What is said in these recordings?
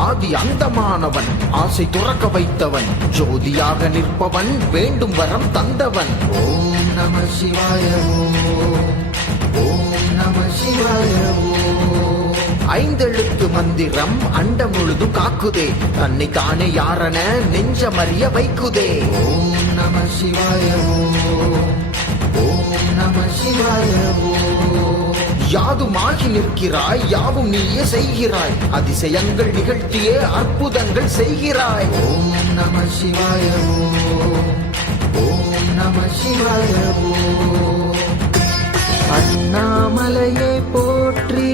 ஆதி அந்தமானவன் ஆசை துறக்க வைத்தவன் ஜோதியாக நிற்பவன் வேண்டும் வரம் தந்தவன். ஓம் நம சிவாய ஓம் நம சிவாய ஐந்தெழுத்து மந்திரம் அண்டம் முழுதும் காக்குதே, தன்னை தானே யாரென நெஞ்சமறிய வைக்குதே. ஓம் நம சிவாய ஓம் நம சிவாய யாதுமாகி நிற்கிறாய், யாவும் நீயே செய்கிறாய், அதிசயங்கள் நிகழ்த்தியே அற்புதங்கள் செய்கிறாய். ஓம் நம சிவாய ஓம் நம சிவாய அண்ணாமலையே போற்றி,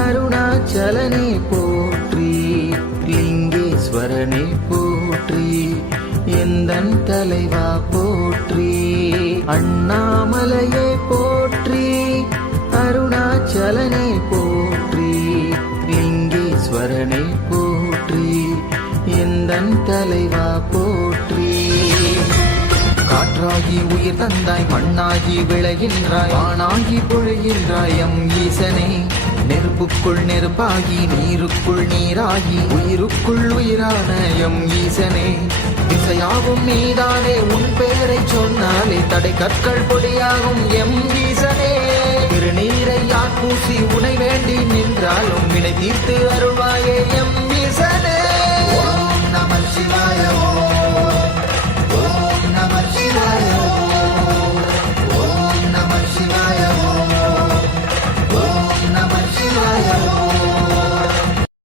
அருணாச்சலனே போற்றி, லிங்கேஸ்வரனே போற்றி, எந்தன் தலைவா போற்றி. அண்ணாமலையே போற்றி, அருணாச்சலனே போற்றி, லிங்கேஸ்வரனே போற்றி, எந்தன் தலைவா போற்றி. காற்றாகி உயிர் தந்தாய், மண்ணாகி விளைகின்றாய், வானாகி பொழிகின்றாய் எம் ஈசனே. நெருப்புக்குள் நெருப்பாகி, நீருக்குள் நீராகி, உயிருக்குள் உயிரான எம் ஈசனே. திசையாகும் நீதானே, உன் பெயரை சொன்னாலே தடை கற்கள் பொடியாகும் எம் ஈசனே. திருநீரை யார் பூசி உனை வேண்டி நின்றாலும் வினை தீர்த்து அருள்வாயே எம்